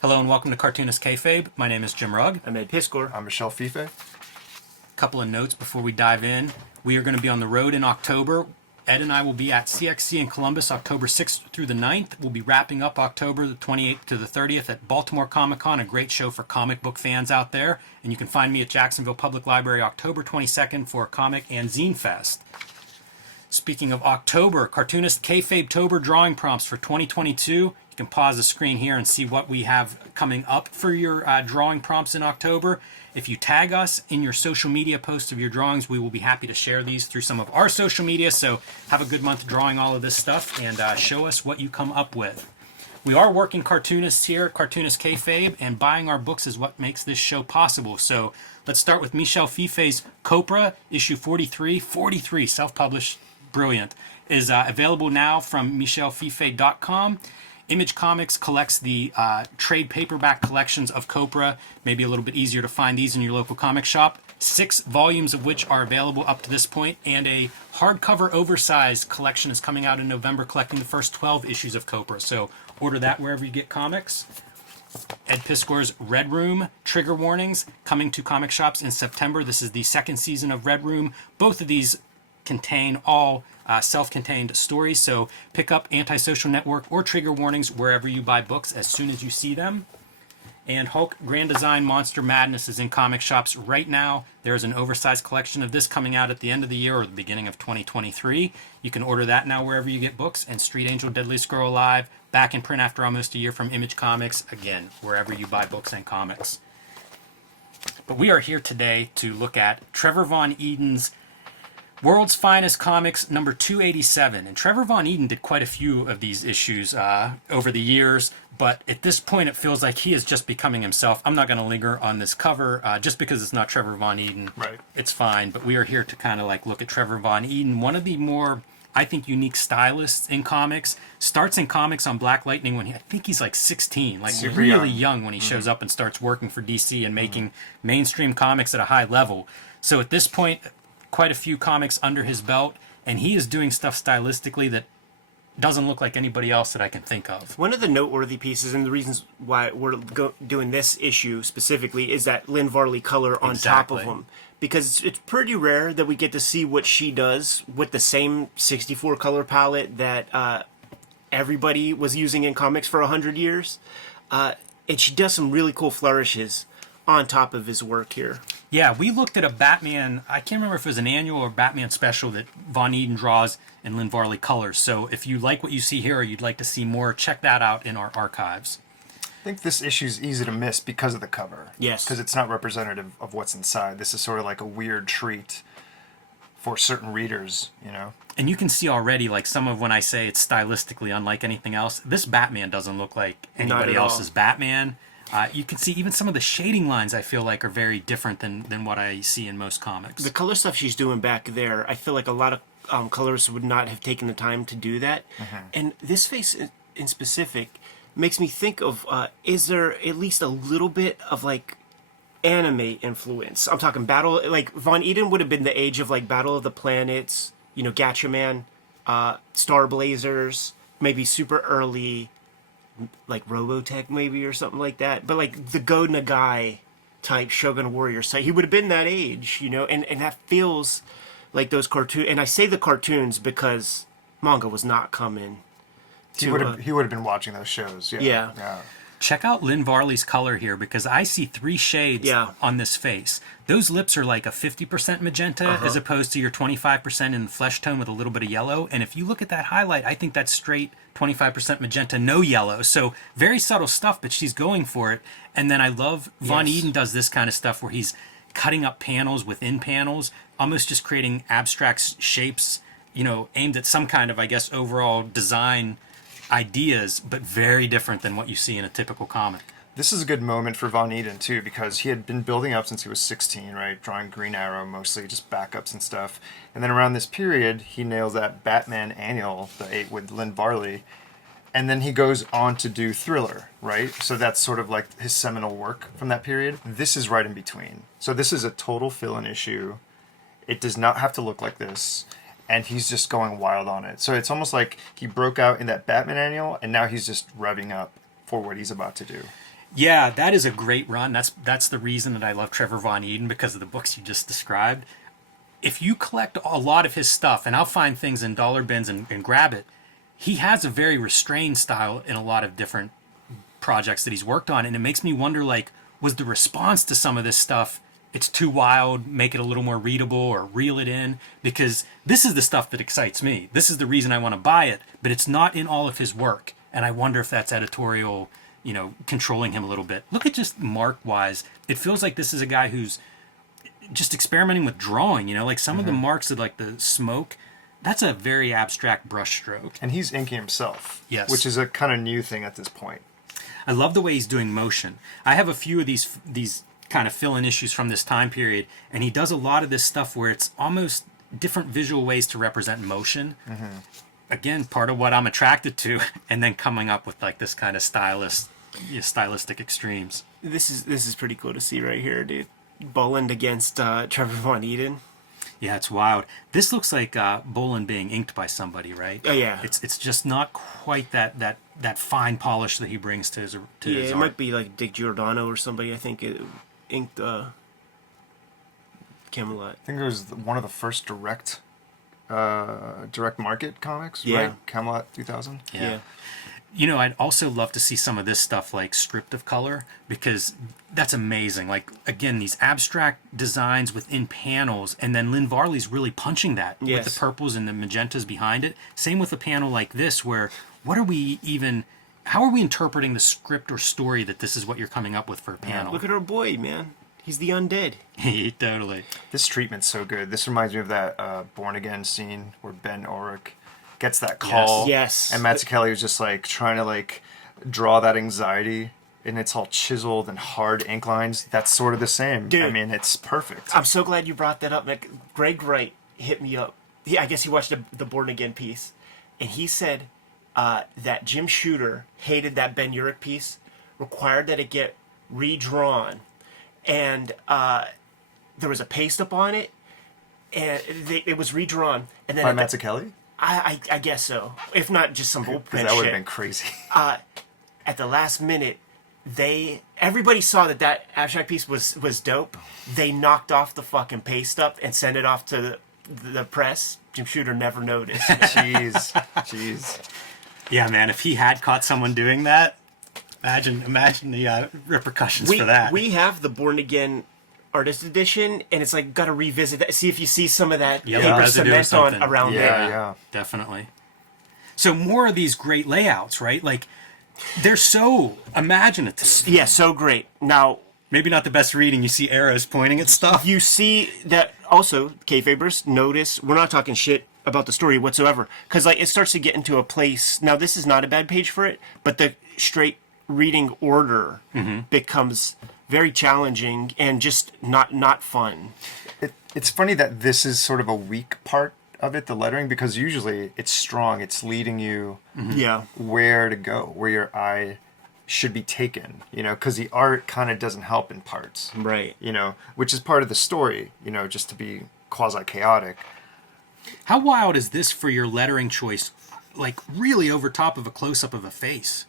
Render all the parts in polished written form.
Hello and welcome to Cartoonist Kayfabe. My name is Jim Rugg. I'm Ed Piscor. I'm Michelle Fife. Couple of notes before we dive in. We are going to be on the road in October. Ed and I will be at CXC in Columbus October 6th through the 9th. We'll be wrapping up October the 28th to the 30th at Baltimore Comic Con, a great show for comic book fans out there. And you can find me at Jacksonville Public Library October 22nd for a comic and zine fest. Speaking of October, Cartoonist Kayfabe-tober drawing prompts for 2022. You can pause the screen here and see what we have coming up for your drawing prompts in October. If you tag us in your social media posts of your drawings, we will be happy to share these through some of our social media. So have a good month drawing all of this stuff and show us what you come up with. We are working cartoonists here at Cartoonist Kayfabe, and buying our books is what makes this show possible. So let's start with Michelle Fife's Copra, issue 43, self-published, brilliant, is available now from michellefife.com. Image Comics collects the trade paperback collections of Copra. Maybe a little bit easier to find these in your local comic shop. 6 volumes of which are available up to this point, and a hardcover oversized collection is coming out in November, collecting the first 12 issues of Copra. So order that wherever you get comics. Ed Piscor's Red Room, Trigger Warnings, coming to comic shops in September. This is the second season of Red Room. Both of these contain all self-contained stories, so pick up Antisocial Network or Trigger Warnings wherever you buy books as soon as you see them. And Hulk Grand Design Monster Madness is in comic shops right now. There is an oversized collection of this coming out at the end of the year or the beginning of 2023. You can order that now wherever you get books. And Street Angel Deadly Squirrel Alive, back in print after almost a year from Image Comics, again, wherever you buy books and comics. But we are here today to look at Trevor Von Eeden's World's Finest Comics number 287. And Trevor Von Eeden did quite a few of these issues over the years, but at this point it feels like he is just becoming himself. I'm not going to linger on this cover just because it's not Trevor Von Eeden. Right. It's fine, but we are here to kind of like look at Trevor Von Eeden, one of the more, I think, unique stylists in comics. Starts in comics on Black Lightning when I think he's like 16, like Super really young when he shows up and starts working for DC and making mainstream comics at a high level. So at this point, quite a few comics under his belt, and he is doing stuff stylistically that doesn't look like anybody else that I can think of. One of the noteworthy pieces, and the reasons why we're doing this issue specifically, is that Lynn Varley color on top of him. Because it's pretty rare that we get to see what she does with the same 64 color palette that everybody was using in comics for 100 years. And she does some really cool flourishes on top of his work here. Yeah, we looked at a Batman, I can't remember if it was an annual or Batman special that Von Eeden draws and Lynn Varley colors. So if you like what you see here or you'd like to see more, check that out in our archives. I think this issue is easy to miss because of the cover. Yes. Because it's not representative of what's inside. This is sort of like a weird treat for certain readers, you know? And you can see already, like, some of when I say it's stylistically unlike anything else, this Batman doesn't look like anybody else's Batman. You can see even some of the shading lines, I feel like, are very different than what I see in most comics. The color stuff she's doing back there, I feel like a lot of colorists would not have taken the time to do that. And this face in specific makes me think of, is there at least a little bit of, like, anime influence? I'm talking Battle, like, Von Eeden would have been the age of, like, Battle of the Planets, you know, Gatchaman, Star Blazers, maybe super early, like Robotech maybe or something like that, but like the Go Nagai type Shogun Warrior site, he would have been that age, you know, and that feels like those cartoons. And I say the cartoons because manga was not coming. He would have been watching those shows. Yeah. Check out Lynn Varley's color here, because I see 3 shades on this face. Those lips are like a 50% magenta as opposed to your 25% in the flesh tone with a little bit of yellow. And if you look at that highlight, I think that's straight 25% magenta, no yellow. So very subtle stuff, but she's going for it. And then I love Von Eeden does this kind of stuff where he's cutting up panels within panels, almost just creating abstract shapes, you know, aimed at some kind of, I guess, overall design ideas, but very different than what you see in a typical comic. This is a good moment for Von Eeden, too, because he had been building up since he was 16, right? Drawing Green Arrow, mostly just backups and stuff. And then around this period, he nails that Batman annual, the 8 with Lynn Varley. And then he goes on to do Thriller, right? So that's sort of like his seminal work from that period. This is right in between. So this is a total fill-in issue. It does not have to look like this. And he's just going wild on it. So it's almost like he broke out in that Batman annual, and now he's just revving up for what he's about to do. Yeah, that is a great run. That's the reason that I love Trevor Von Eeden, because of the books you just described. If you collect a lot of his stuff, and I'll find things in dollar bins and grab it, he has a very restrained style in a lot of different projects that he's worked on, and it makes me wonder, like, was the response to some of this stuff, it's too wild, make it a little more readable or reel it in? Because this is the stuff that excites me. This is the reason I want to buy it, but it's not in all of his work. And I wonder if that's editorial, controlling him a little bit. Look at just mark-wise. It feels like this is a guy who's just experimenting with drawing, like some of the marks of like the smoke, that's a very abstract brushstroke. And he's inking himself. Yes. Which is a kind of new thing at this point. I love the way he's doing motion. I have a few of these kind of fill-in issues from this time period, and he does a lot of this stuff where it's almost different visual ways to represent motion. Again, part of what I'm attracted to, and then coming up with like this kind of stylistic extremes. This is pretty cool to see right here, dude. Boland against Trevor Von Eeden. Yeah, it's wild. This looks like Boland being inked by somebody, right? Oh yeah. It's just not quite that fine polish that he brings to his It art. might be like Dick Giordano or somebody. I think it inked Camelot. I think it was one of the first direct market comics, Yeah. right? Camelot 2000. Yeah. I'd also love to see some of this stuff like script of color, because that's amazing. Like, again, these abstract designs within panels, and then Lynn Varley's really punching that Yes. with the purples and the magentas behind it. Same with a panel like this, where how are we interpreting the script or story that this is what you're coming up with for a panel? Look at our boy, man. He's the undead. Totally. This treatment's so good. This reminds me of that Born Again scene where Ben Urich gets that call. Yes. And Mazzucchelli was just like trying to like draw that anxiety, and it's all chiseled and hard ink lines. That's sort of the same. Dude. I mean, it's perfect. I'm so glad you brought that up. Like, Greg Wright hit me up. I guess he watched the Born Again piece, and he said that Jim Shooter hated that Ben Urich piece, required that it get redrawn, and there was a paste up on it, and it was redrawn. And then By Mazzucchelli? I guess so. If not, just some bullprint Because that would shit. have been crazy. At the last minute, everybody saw that abstract piece was dope. They knocked off the fucking paste up and sent it off to the press. Jim Shooter never noticed. Jeez. Yeah, man, if he had caught someone doing that, imagine the repercussions for that. We have the Born Again artist edition, and it's like, gotta revisit that. See if you see some of that Yellow paper residue or cement on something. around there. Yeah. Definitely. So more of these great layouts, right? Like, they're so imaginative. Yeah, so great. Now, Maybe not the best reading. You see arrows pointing at stuff. you see that also, Kayfabers, notice we're not talking shit about the story whatsoever, because like it starts to get into a place. Now, this is not a bad page for it, but the straight reading order becomes very challenging and just not fun. It's funny that this is sort of a weak part of it, the lettering, because usually it's strong. It's leading you Yeah. where to go, where your eye should be taken, because the art kind of doesn't help in parts, Right. which is part of the story, just to be quasi-chaotic. How wild is this for your lettering choice? Like, really over top of a close-up of a face.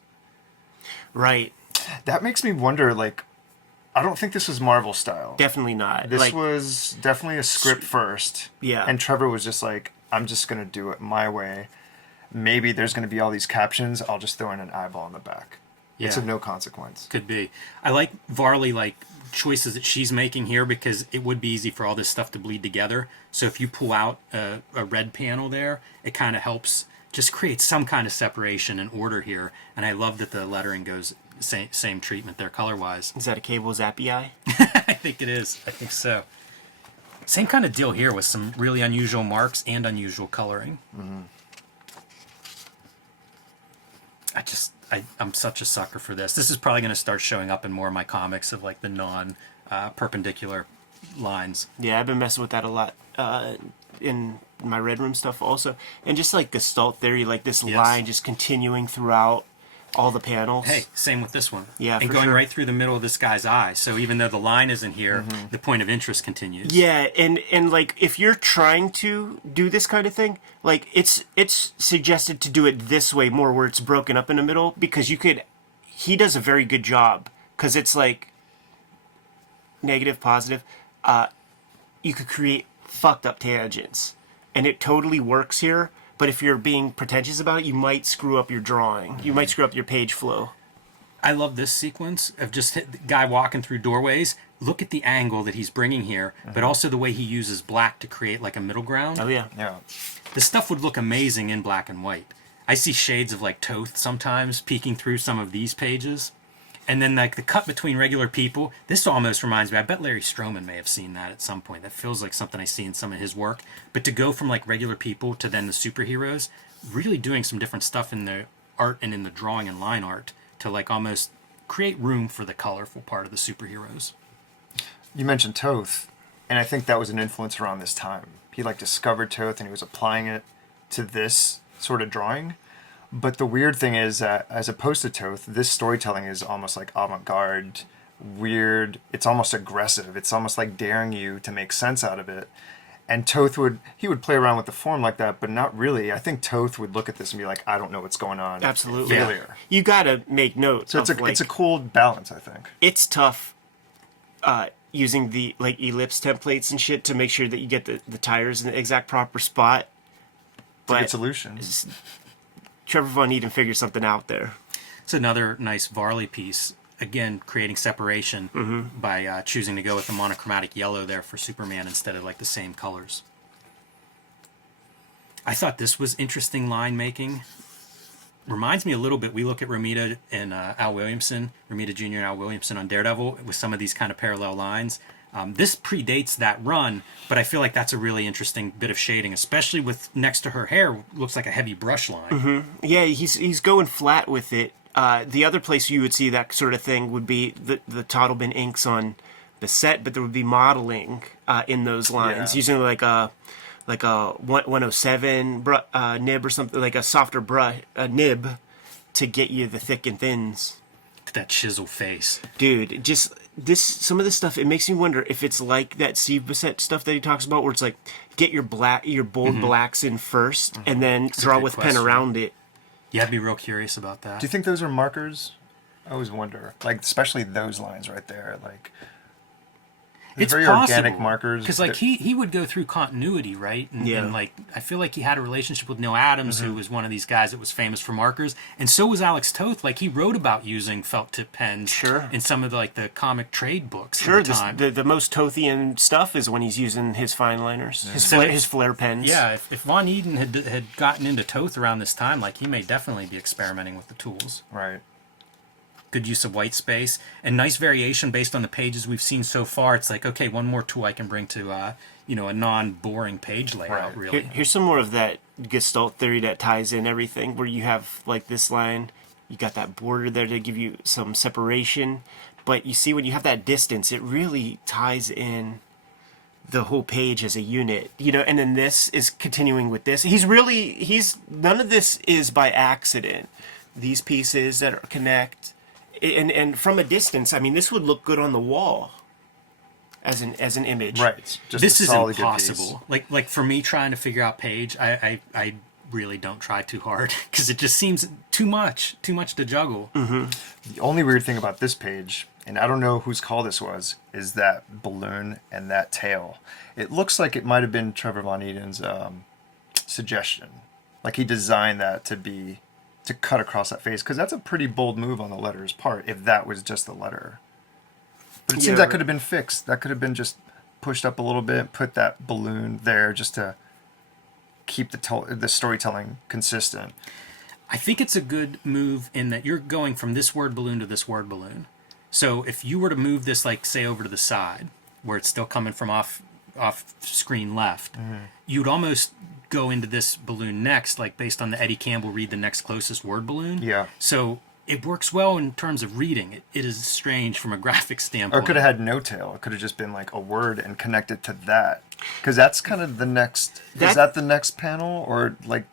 Right. That makes me wonder, like, I don't think this was Marvel style. Definitely not. This like, was definitely a script first. Yeah. And Trevor was just like, I'm just going to do it my way. Maybe there's going to be all these captions. I'll just throw in an eyeball in the back. It's Yeah. of no consequence. Could be. I like Varley, like, choices that she's making here, because it would be easy for all this stuff to bleed together. So if you pull out a red panel there, it kind of helps just create some kind of separation and order here. And I love that the lettering goes same treatment there color-wise. is that a cable zappy eye? I think it is. I think so. Same kind of deal here with some really unusual marks and unusual coloring. I'm such a sucker for this. This is probably going to start showing up in more of my comics of like the non-perpendicular lines. Yeah, I've been messing with that a lot in my Red Room stuff also. And just like Gestalt theory, like this Yes. line just continuing throughout all the panels. Hey, same with this one. Yeah, and for going sure. right through the middle of this guy's eye. So even though the line isn't here, the point of interest continues. Yeah, and like if you're trying to do this kind of thing, like it's suggested to do it this way more, where it's broken up in the middle, because he does a very good job because it's like negative, positive. You could create fucked up tangents, and it totally works here. But if you're being pretentious about it, you might screw up your drawing. You might screw up your page flow. I love this sequence of just the guy walking through doorways. Look at the angle that he's bringing here, but also the way he uses black to create like a middle ground. Oh yeah. Yeah. This stuff would look amazing in black and white. I see shades of like Toth sometimes peeking through some of these pages. And then like the cut between regular people, this almost reminds me, I bet Larry Stroman may have seen that at some point. That feels like something I see in some of his work. But to go from like regular people to then the superheroes, really doing some different stuff in the art and in the drawing and line art to like almost create room for the colorful part of the superheroes. You mentioned Toth, and I think that was an influence around this time. He like discovered Toth and he was applying it to this sort of drawing. But the weird thing is that as opposed to Toth, this storytelling is almost like avant-garde, weird. It's almost aggressive. It's almost like daring you to make sense out of it. And Toth would play around with the form like that, but not really. I think Toth would look at this and be like, I don't know what's going on. Absolutely. Failure. You gotta make notes. So it's a cool balance, I think. It's tough using the like ellipse templates and shit to make sure that you get the tires in the exact proper spot. It's a good solution. Trevor Von Eeden figured something out there. It's another nice Varley piece. Again, creating separation by choosing to go with the monochromatic yellow there for Superman instead of like the same colors. I thought this was interesting line making. Reminds me a little bit, we look at Romita and Al Williamson, Romita Jr. and Al Williamson on Daredevil with some of these kind of parallel lines. This predates that run, but I feel like that's a really interesting bit of shading, especially with next to her hair, looks like a heavy brush line. Yeah, he's going flat with it. The other place you would see that sort of thing would be the Toddlebin inks on the set, but there would be modeling in those lines, using like a 107 nib or something, like a softer nib to get you the thick and thins. That chisel face. Dude, just some of this stuff, it makes me wonder if it's like that Steve Bissett stuff that he talks about, where it's like, get your bold blacks in first, and then draw with pen around it. Yeah, I'd be real curious about that. Do you think those are markers? I always wonder. Like, especially those lines right there. Like, It's very possible, organic markers. because like he would go through continuity, right? And like I feel like he had a relationship with Neil Adams, who was one of these guys that was famous for markers, and so was Alex Toth. Like he wrote about using felt tip pens in some of the comic trade books. At the time. The most Tothian stuff is when he's using his fine liners, his flare pens. Yeah, if Von Eeden had gotten into Toth around this time, like he may definitely be experimenting with the tools. Right. Good use of white space and nice variation based on the pages we've seen so far. It's like, okay, one more tool I can bring to a non-boring page layout. Really. Here's some more of that Gestalt theory that ties in everything, where you have like this line, you got that border there to give you some separation, but you see when you have that distance, it really ties in the whole page as a unit, and then this is continuing with this. None of this is by accident. These pieces that connect. And from a distance, I mean, this would look good on the wall as an image. Right. Just This a is solid good impossible. Like for me trying to figure out page, I really don't try too hard because it just seems too much to juggle. The only weird thing about this page, and I don't know whose call this was, is that balloon and that tail. It looks like it might have been Trevor Von Eden's suggestion. Like he designed that to cut across that face, because that's a pretty bold move on the letter's part if that was just the letter. But it seems that could have been fixed. That could have been just pushed up a little bit, put that balloon there just to keep the storytelling consistent. I think it's a good move in that you're going from this word balloon to this word balloon. So if you were to move this, like say over to the side where it's still coming from off screen left, you'd almost go into this balloon next, like based on the Eddie Campbell read the next closest word balloon. Yeah. So it works well in terms of reading. It is strange from a graphic standpoint. Or it could have had no tail. It could have just been like a word and connected to that. Because that's kind of the next... is that the next panel? Or like...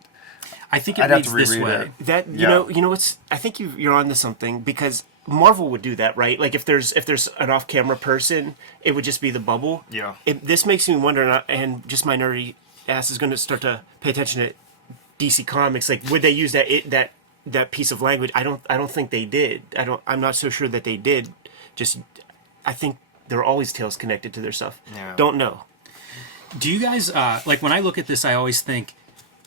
I think it reads this way. You know what's... I think you're onto something, because Marvel would do that, right? Like if there's an off-camera person, it would just be the bubble. Yeah. This makes me wonder, and just my nerdy ass is going to start to pay attention to DC Comics. Like, would they use that piece of language? I don't think they did. I'm not so sure that they did. I think there are always tales connected to their stuff. Yeah. Don't know. Do you guys like when I look at this? I always think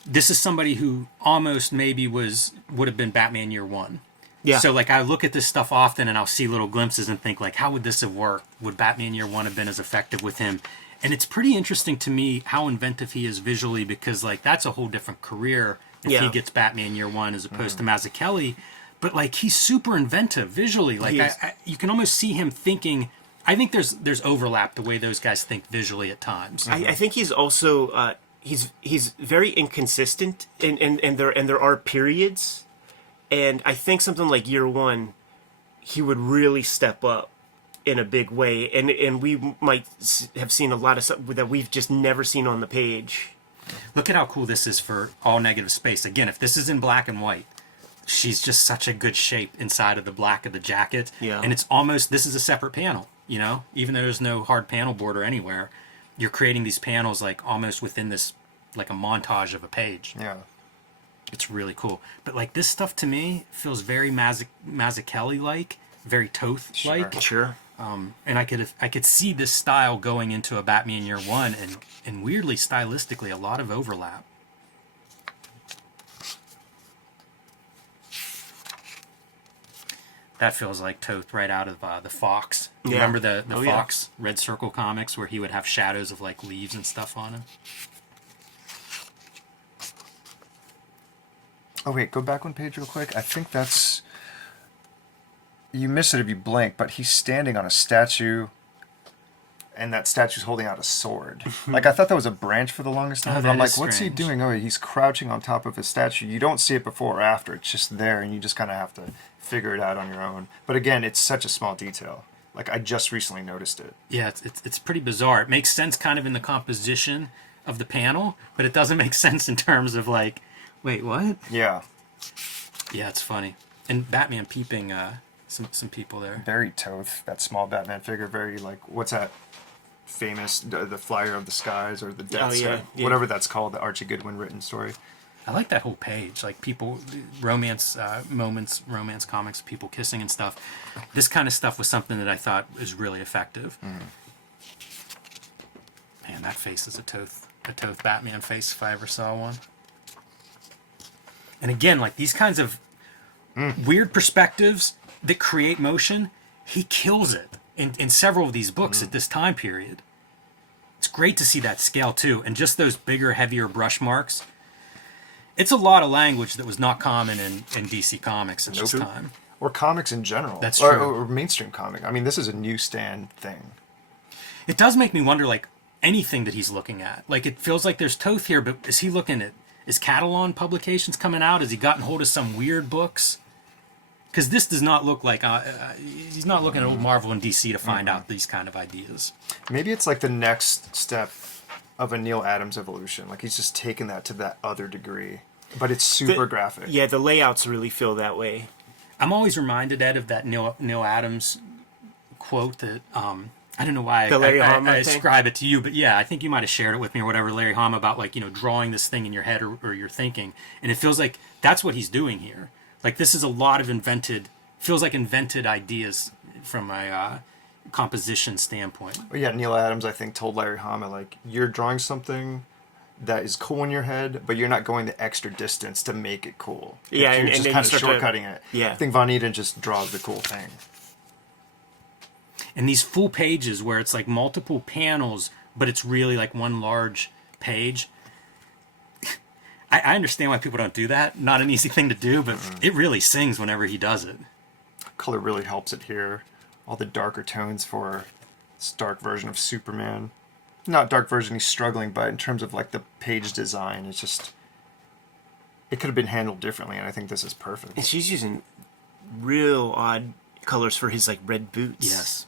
this is somebody who almost maybe would have been Batman Year One. Yeah. So like I look at this stuff often and I'll see little glimpses and think like, how would this have worked? Would Batman Year One have been as effective with him? And it's pretty interesting to me how inventive he is visually, because like that's a whole different career if he gets Batman Year One as opposed to Mazzucchelli. But like he's super inventive visually. Like you can almost see him thinking. I think there's overlap the way those guys think visually at times. I think he's also he's very inconsistent, and there are periods, and I think something like Year One, he would really step up in a big way, and we might have seen a lot of stuff that we've just never seen on the page. Look at how cool this is for all negative space. Again, if this is in black and white, she's just such a good shape inside of the black of the jacket. Yeah. And it's almost, this is a separate panel, you know? Even though there's no hard panel border anywhere, you're creating these panels like almost within this, like a montage of a page. Yeah. It's really cool. But like this stuff to me feels very Mazzucchelli-like, very Toth-like. Sure. And I could see this style going into a Batman Year One, and weirdly stylistically a lot of overlap. That feels like Toth right out of the Fox. Yeah. Remember the Oh, Fox Red Circle comics where he would have shadows of like leaves and stuff on him? Oh wait, go back one page real quick. I think that's, you miss it if you blink, but he's standing on a statue, and that statue's holding out a sword. Like I thought that was a branch for the longest time. Oh, But I'm that like, is what's he strange. doing? Oh, he's crouching on top of a statue. You don't see it before or after. It's just there, and you just kind of have to figure it out on your own. But again, it's such a small detail. Like I just recently noticed it. Yeah, it's pretty bizarre. It makes sense kind of in the composition of the panel, but it doesn't make sense in terms of like, wait, what? Yeah, Yeah, it's funny. And Batman peeping some people there. very Toth. That small Batman figure. Very like, what's that famous, the Flyer of the Skies or the Death Sky, whatever that's called, the Archie Goodwin written story. I like that whole page, like people, romance moments, romance comics, people kissing and stuff. This kind of stuff was something that I thought was really effective. Man, that face is a Toth Batman face if I ever saw one. And again, like these kinds of weird perspectives that create motion, he kills it in several of these books at this time period. It's great to see that scale too, and just those bigger, heavier brush marks. It's a lot of language that was not common in DC Comics at this time. Or comics in general. That's true. Or mainstream comic. I mean, this is a newsstand thing. It does make me wonder, like, anything that he's looking at. Like, it feels like there's Toth here, but is he looking at... Is Catalan Publications coming out? Has he gotten hold of some weird books? Because this does not look like... he's not looking at old Marvel and DC to find out these kind of ideas. Maybe it's like the next step of a Neil Adams evolution. Like, he's just taken that to that other degree. But it's super graphic. Yeah, the layouts really feel that way. I'm always reminded, Ed, of that Neil Adams quote that... I don't know why I ascribe it to you, but yeah, I think you might have shared it with me or whatever, Larry Hama, about like, you know, drawing this thing in your head or your thinking. And it feels like that's what he's doing here. Like this is a lot of invented ideas from a composition standpoint. Well, yeah, Neil Adams, I think, told Larry Hama, like, you're drawing something that is cool in your head, but you're not going the extra distance to make it cool. Yeah, you're and just then kind you of start to- shortcutting it. Yeah. I think Von Eeden just draws the cool thing. And these full pages where it's like multiple panels, but it's really like one large page. I understand why people don't do that. Not an easy thing to do, but it really sings whenever he does it. Color really helps it here. All the darker tones for this dark version of Superman. Not dark version, he's struggling, but in terms of like the page design, it's just... It could have been handled differently, and I think this is perfect. And she's using real odd colors for his like red boots. Yes.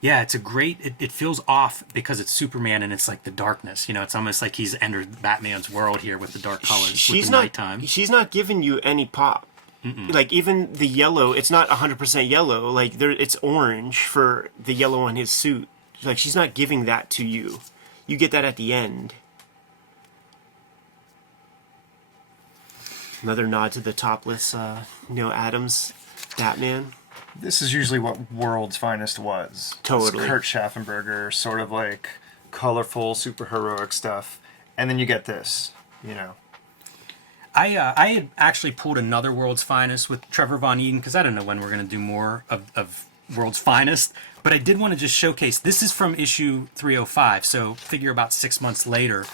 Yeah, it's a great... It feels off because it's Superman and it's like the darkness. You know, it's almost like he's entered Batman's world here with the dark colors, with the nighttime. She's not giving you any pop. Like even the yellow, it's not 100% yellow. Like it's orange for the yellow on his suit. Like she's not giving that to you. You get that at the end. Another nod to the topless Neil Adams Batman. This is usually what World's Finest was. Totally. It's Kurt Schaffenberger, sort of like colorful, super heroic stuff. And then you get this, you know. I had actually pulled another World's Finest with Trevor Von Eeden because I don't know when we're going to do more of World's Finest. But I did want to just showcase, this is from issue 305, so figure about 6 months later.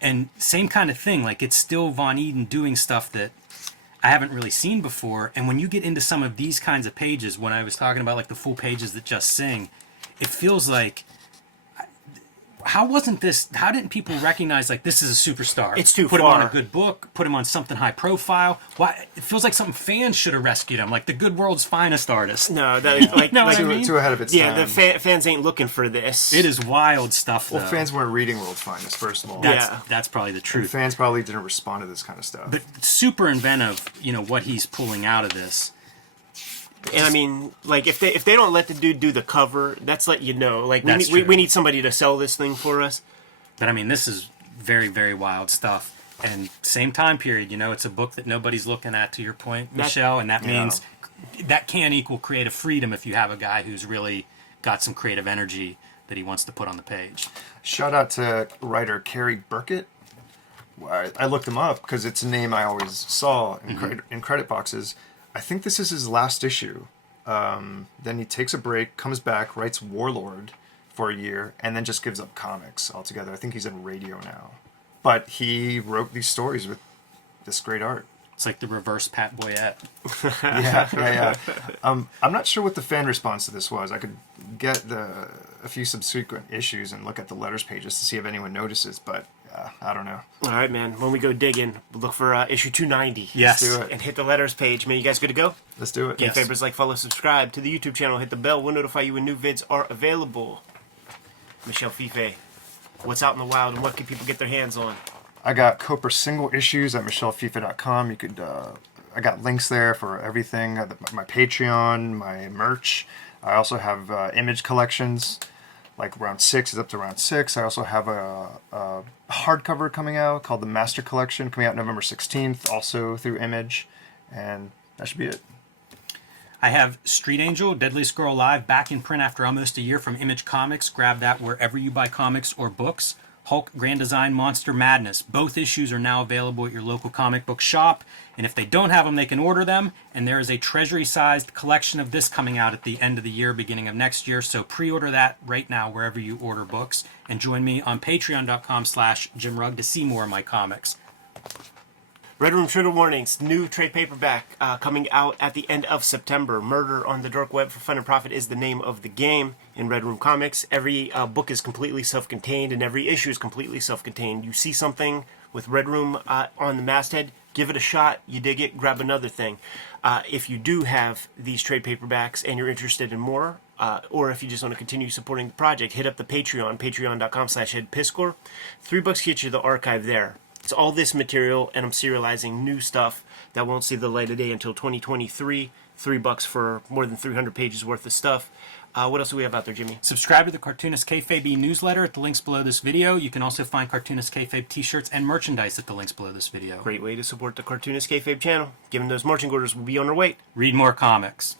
And same kind of thing, like it's still Von Eeden doing stuff that I haven't really seen before. And when you get into some of these kinds of pages, when I was talking about like the full pages that just sing, it feels like, how didn't people recognize like this is a superstar? It's too Put far. him on a good book, put him on something high profile. Why? It feels like something fans should have rescued him, like the good World's Finest artist. No, that, like, No, like I mean? Too ahead of its yeah, time. the fans ain't looking for this. It is wild stuff, though. Well, fans weren't reading World's Finest, first of all. Yeah. That's probably the And truth. fans probably didn't respond to this kind of stuff. But super inventive, what he's pulling out of this. And I mean, like if they don't let the dude do the cover, that's let you know. Like That's we true. need somebody to sell this thing for us. But I mean, this is very, very wild stuff. And same time period, it's a book that nobody's looking at, to your point, Michelle, and that means that can equal creative freedom if you have a guy who's really got some creative energy that he wants to put on the page. Shout out to writer Carrie Burkett. I looked him up because it's a name I always saw in credit boxes. I think this is his last issue. Then he takes a break, comes back, writes Warlord for a year, and then just gives up comics altogether. I think he's in radio now. But he wrote these stories with this great art. It's like the reverse Pat Boyette. Yeah. I'm not sure what the fan response to this was. I could get a few subsequent issues and look at the letters pages to see if anyone notices, but I don't know. All right, man. When we go digging, we'll look for issue 290. Yes. Let's do it. And hit the letters page. Man, you guys good to go? Let's do it. Yes. Favors, like, follow, subscribe to the YouTube channel. Hit the bell. We'll notify you when new vids are available. Michelle Fife, what's out in the wild and what can people get their hands on? I got Cooper single issues at michellefifa.com. You could, I got links there for everything. My Patreon, my merch. I also have image collections, like round 6 is up to round 6. I also have a hardcover coming out called the Master Collection, coming out November 16th, also through Image, and that should be it. I have Street Angel, Deadliest Girl Alive, back in print after almost a year from Image Comics. Grab that wherever you buy comics or books. Hulk Grand Design Monster Madness. Both issues are now available at your local comic book shop. And if they don't have them, they can order them. And there is a treasury-sized collection of this coming out at the end of the year, beginning of next year. So pre-order that right now wherever you order books. And join me on patreon.com/JimRugg to see more of my comics. Red Room Trigger Warnings, new trade paperback coming out at the end of September. Murder on the Dark Web for Fun and Profit is the name of the game in Red Room Comics. Every book is completely self-contained and every issue is completely self-contained. You see something with Red Room on the masthead, give it a shot, you dig it, grab another thing. If you do have these trade paperbacks and you're interested in more, or if you just want to continue supporting the project, hit up the Patreon, patreon.com/headpiscore. $3 gets you the archive there. It's all this material, and I'm serializing new stuff that won't see the light of day until 2023. $3 for more than 300 pages worth of stuff. What else do we have out there, Jimmy? Subscribe to the Cartoonist Kayfabe newsletter at the links below this video. You can also find Cartoonist Kayfabe t-shirts and merchandise at the links below this video. Great way to support the Cartoonist Kayfabe channel. Given those marching orders, will be on our way. Read more comics.